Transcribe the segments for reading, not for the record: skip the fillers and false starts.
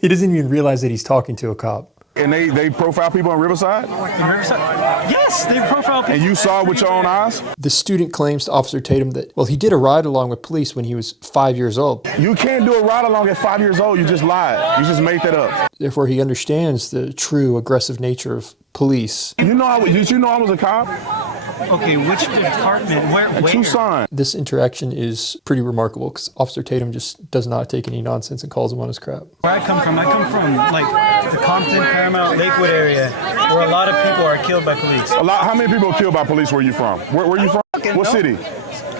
He doesn't even realize that he's talking to a cop. And they profile people in Riverside? In Riverside? Yes, they profile people. And you saw it with your own eyes? The student claims to Officer Tatum that, well, he did a ride along with police when he was 5 years old. You can't do a ride along at 5 years old. You just lied. You just made that up. Therefore, he understands the true aggressive nature of police. Did you know I was a cop? Okay, which department? Where? Tucson. This interaction is pretty remarkable because Officer Tatum just does not take any nonsense and calls him on his crap. Where I come from like the Compton, Paramount, Lakewood area, where a lot of people are killed by police. How many people are killed by police where you from? Where are you from? What city?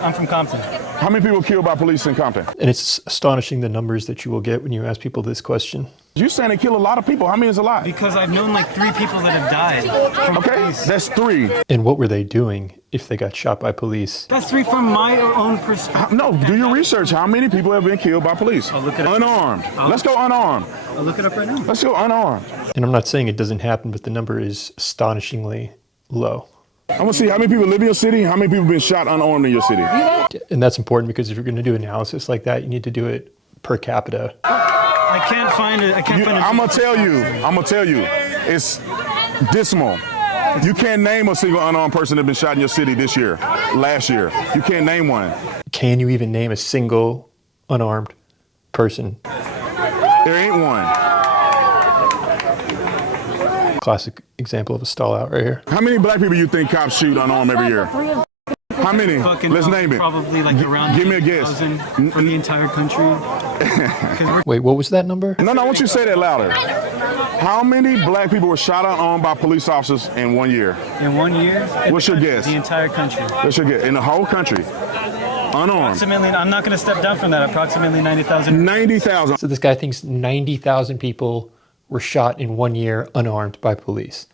I'm from Compton. How many people killed by police in Compton? And it's astonishing the numbers that you will get when you ask people this question. You saying they kill a lot of people. How many is a lot? Because I've known like 3 people that have died from police. That's 3. And what were they doing if they got shot by police? That's 3 from my own perspective. No, do your research. How many people have been killed by police? I'll look it up. Unarmed. Let's go unarmed. I'll look it up right now. Let's go unarmed. And I'm not saying it doesn't happen, but the number is astonishingly low. I want to see how many people live in your city, how many people have been shot unarmed in your city. And that's important because if you're going to do analysis like that, you need to do it per capita. I can't find it. I'm going to tell you, it's dismal. You can't name a single unarmed person that has been shot in your city this year, last year. You can't name one. Can you even name a single unarmed person? There ain't one. Classic example of a stall out right here. How many black people you think cops shoot unarmed every year? How many? Let's name it. Probably like around Give me a guess. For the entire country. Wait, what was that number? No, I want you to say that louder. How many black people were shot unarmed by police officers in 1 year? In 1 year? What's your guess? The entire country. What's your guess? In the whole country? Unarmed. Approximately, I'm not going to step down from that, approximately 90,000. 90,000. So this guy thinks 90,000 people were shot in 1 year unarmed by police.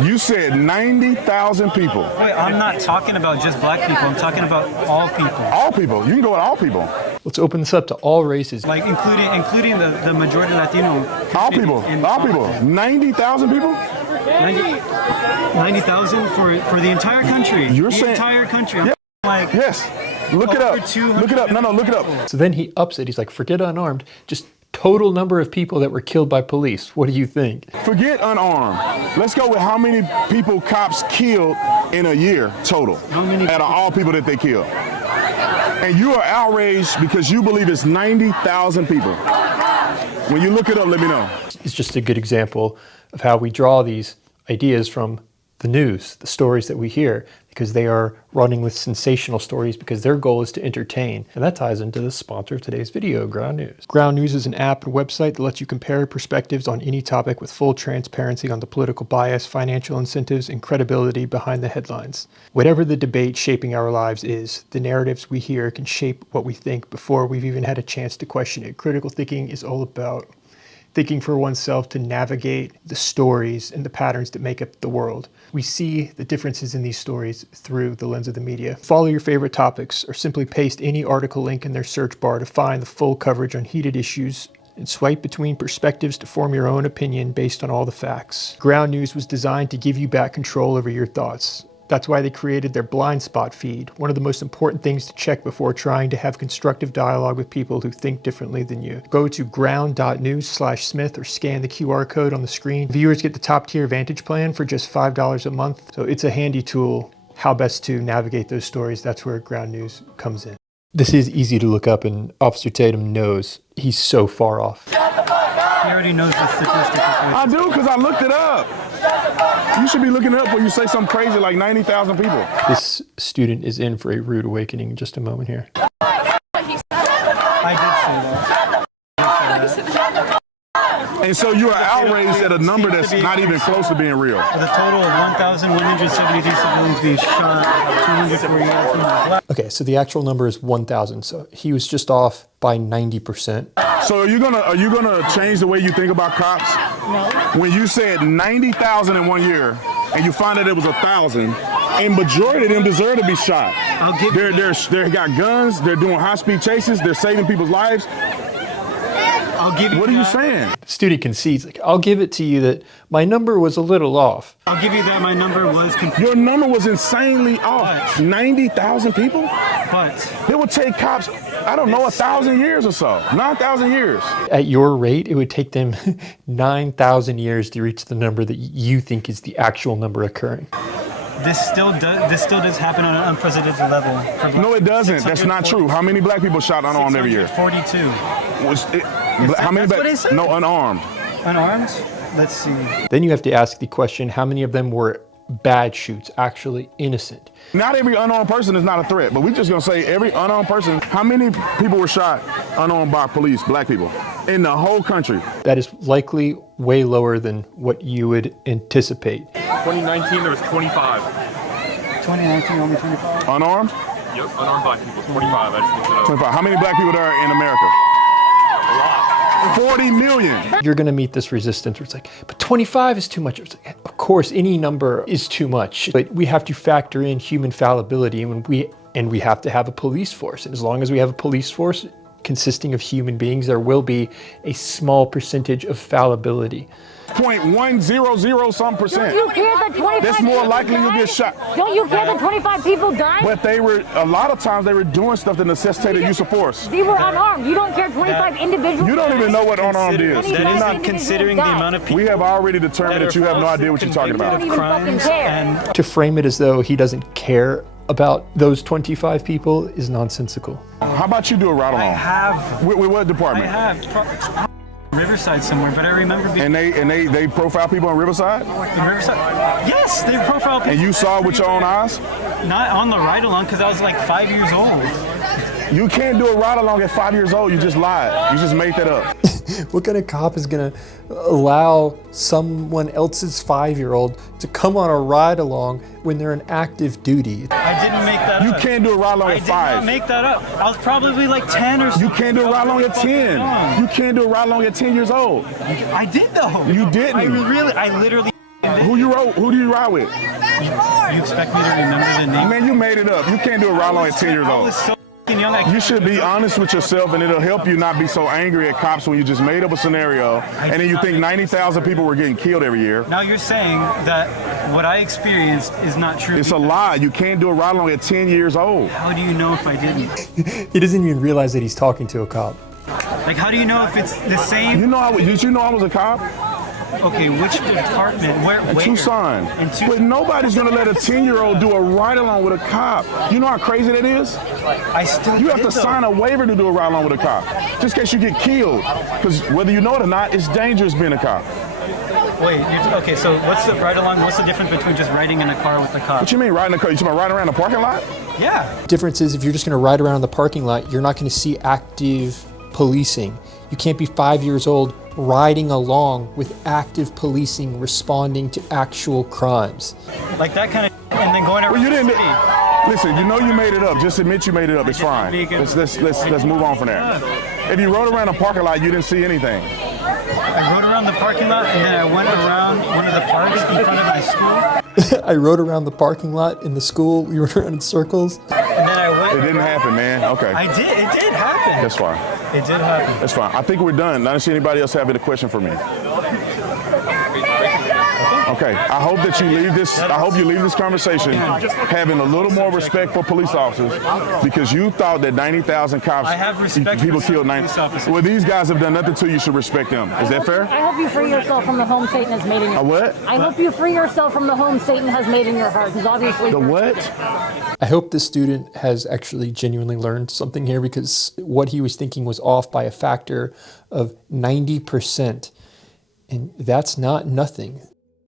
You said 90,000 people. Wait, I'm not talking about just black people. I'm talking about all people. All people. You can go with all people. Let's open this up to all races. Like including the majority Latino. All people. All people. 90,000 people? 90,000 for the entire country. You're the saying entire country. Yep. Like yes. Look it up. Look it up. No, look it up. So then he ups it. He's like, forget unarmed. Just total number of people that were killed by police. What do you think? Forget unarmed. Let's go with how many people cops killed in a year total. How many out of all people that they killed. And you are outraged because you believe it's 90,000 people. When you look it up, let me know. It's just a good example of how we draw these ideas from the news, the stories that we hear, because they are running with sensational stories because their goal is to entertain. And that ties into the sponsor of today's video, Ground News. Ground News is an app and website that lets you compare perspectives on any topic with full transparency on the political bias, financial incentives, and credibility behind the headlines. Whatever the debate shaping our lives is, the narratives we hear can shape what we think before we've even had a chance to question it. Critical thinking is all about thinking for oneself to navigate the stories and the patterns that make up the world. We see the differences in these stories through the lens of the media. Follow your favorite topics or simply paste any article link in their search bar to find the full coverage on heated issues and swipe between perspectives to form your own opinion based on all the facts. Ground News was designed to give you back control over your thoughts. That's why they created their blind spot feed, one of the most important things to check before trying to have constructive dialogue with people who think differently than you. Go to ground.news/Smith or scan the QR code on the screen. Viewers get the top tier Vantage plan for just $5 a month. So it's a handy tool, how best to navigate those stories. That's where Ground News comes in. This is easy to look up, and Officer Tatum knows he's so far off. He already knows the statistics. I do, because I looked it up. You should be looking it up when you say something crazy like 90,000 people. This student is in for a rude awakening in just a moment here. I did say that. And so you are outraged at a number that's not even close to being real. With a total of 1,172 civilians being shot, 248. Okay, so the actual number is 1,000. So he was just off by 90%. So are you gonna change the way you think about cops? No. When you said 90,000 in 1 year, and you find that it was 1,000, and majority of them deserve to be shot. They got guns. They're doing high-speed chases. They're saving people's lives. I'll give you What are you that. saying? The student concedes, like, I'll give it to you that my number was a little off. I'll give you that my number was confused. Your number was insanely off. 90,000 people? But It would take cops, I don't know, 1,000 years or so. 9,000 years. At your rate, it would take them 9,000 years to reach the number that you think is the actual number occurring. this still does happen on an unprecedented level. No, it doesn't. That's not true. How many black people shot unarmed every year? 42. How many That's what black? it said? No, unarmed. Unarmed? Let's see. Then you have to ask the question, how many of them were bad shoots, actually innocent? Not every unarmed person is not a threat, but we're just gonna say every unarmed person. How many people were shot unarmed by police, black people, in the whole country? That is likely way lower than what you would anticipate. 2019, there was 25. 2019, only 25? Unarmed? Yep, unarmed black people, 25. I just looked it up. 25. How many black people there are in America? A lot. 40 million. You're going to meet this resistance where it's like, but 25 is too much. It's like, of course, any number is too much, but we have to factor in human fallibility, and we have to have a police force. And as long as we have a police force consisting of human beings, there will be a small percentage of fallibility. 0.100 some percent. Don't you care that 25 That's more people likely you'll died? get shot. Don't you care that 25 people died? But they were, a lot of times they were doing stuff that necessitated use of force. They were unarmed. You don't care 25 individuals. You don't even know what unarmed is. That is not individuals considering the died. amount of people We have already determined that you have no idea what you're talking convicted about. of crimes care. and To frame it as though he doesn't care about those 25 people is nonsensical. How about you do a ride I along? have With what department? Riverside somewhere, but I remember being And they profile people in Riverside? in Riverside. Yes, they profile people. And you saw it with your own eyes? Not on the ride along because I was like 5 years old. You can't do a ride along at 5 years old. You just lied. You just made that up. What kind of cop is going to allow someone else's 5-year-old to come on a ride along when they're in active duty? I didn't make that You up. can't do a ride along I at did not 5. make that up. I was probably like 10 or You something. can't do a ride along at 10. You can't do a ride along at 10 years old. I did though. You didn't. I literally. Who do you ride with? You expect me to remember the name? Man, you made it up. You can't do a ride along at 10 years I old. was so f***ing young. I You should be honest with yourself, and it'll help you not be so angry at cops when you just made up a scenario and then you think 90,000 people were getting killed every year. Now you're saying that what I experienced is not true. It's a lie. You can't do a ride along at 10 years old. How do you know if I didn't? He doesn't even realize that he's talking to a cop. Like, how do you know if it's the same? Did you know I was a cop? Okay, which department? Where? Tucson. In Tucson. But nobody's gonna let a 10-year-old do a ride along with a cop. You know how crazy that is? I still. You have to did, though. sign a waiver to do a ride along with a cop, just in case you get killed. Because whether you know it or not, it's dangerous being a cop. Wait. Okay. So what's the ride along? What's the difference between just riding in a car with the cop? What you mean riding a car? You talking about riding around the parking lot? Yeah. Difference is if you're just going to ride around in the parking lot, you're not going to see active policing. You can't be 5 years old riding along with active policing responding to actual crimes. Like that kind of. And then going around Well, you didn't. the city. Listen, you know you made it up. Just admit you made it up. It's fine. Let's move on from there. If you rode around the parking lot, you didn't see anything. I rode around the parking lot and then I went around one of the parks in front of my school. I rode around the parking lot in the school. We rode around in circles. And then I went. It didn't happen, man. Okay. I did. It did happen. That's fine. It did happen. That's fine. I think we're done. I don't see anybody else having a question for me. Okay. I hope that you leave this. I hope you leave this conversation having a little more respect for police officers, because you thought that 90,000 cops, I have respect people for killed 90. police officers. Well, these guys have done nothing to you. You should respect them. Is that fair? I hope you free yourself from the home Satan has made in your A what? I hope you free yourself from the home Satan has made in your heart, because obviously The what? I hope this student has actually genuinely learned something here, because what he was thinking was off by a factor of 90%. And that's not nothing.